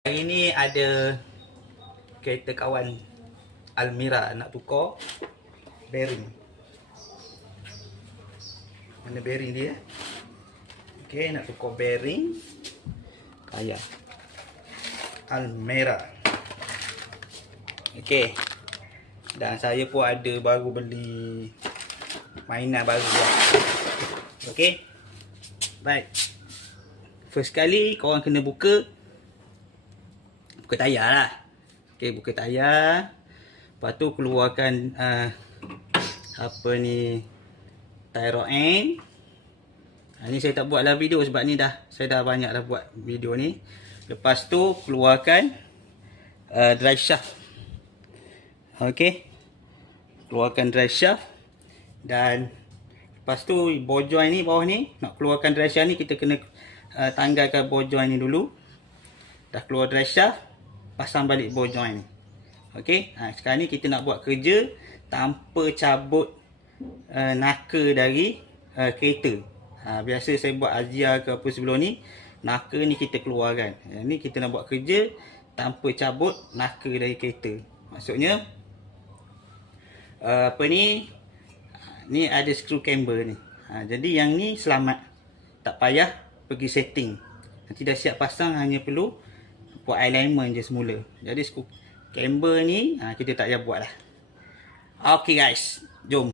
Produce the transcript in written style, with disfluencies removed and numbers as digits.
Hari ni ada kereta kawan Almira nak tukar bearing. Mana bearing dia? Okey, nak tukar bearing kaya Almira. Okey. Dan saya pun ada baru beli mainan baru buat. Okey. Baik. First kali korang kena buka tayar lah. Okey, buka tayar. Lepas tu keluarkan apa ni, tie rod end. Ni saya tak buat lah video sebab ni saya dah banyak dah buat video ni. Lepas tu keluarkan drive shaft. Okey. Keluarkan drive shaft. Dan lepas tu ball joint ni bawah ni, nak keluarkan drive shaft ni kita kena tanggalkan ball joint ni dulu. Dah keluar drive shaft, pasang balik ball joint ni. Okey, sekarang ni kita nak buat kerja tanpa cabut naka dari kereta. Biasa saya buat Azia ke apa sebelum ni, naka ni kita keluarkan. Ni kita nak buat kerja tanpa cabut naka dari kereta. Maksudnya apa ni, ni ada screw camber ni. Jadi yang ni selamat, tak payah pergi setting. Nanti dah siap pasang, hanya perlu buat alignment je semula. Jadi screw camber ni kita tak payah buat lah. Okay guys, jom.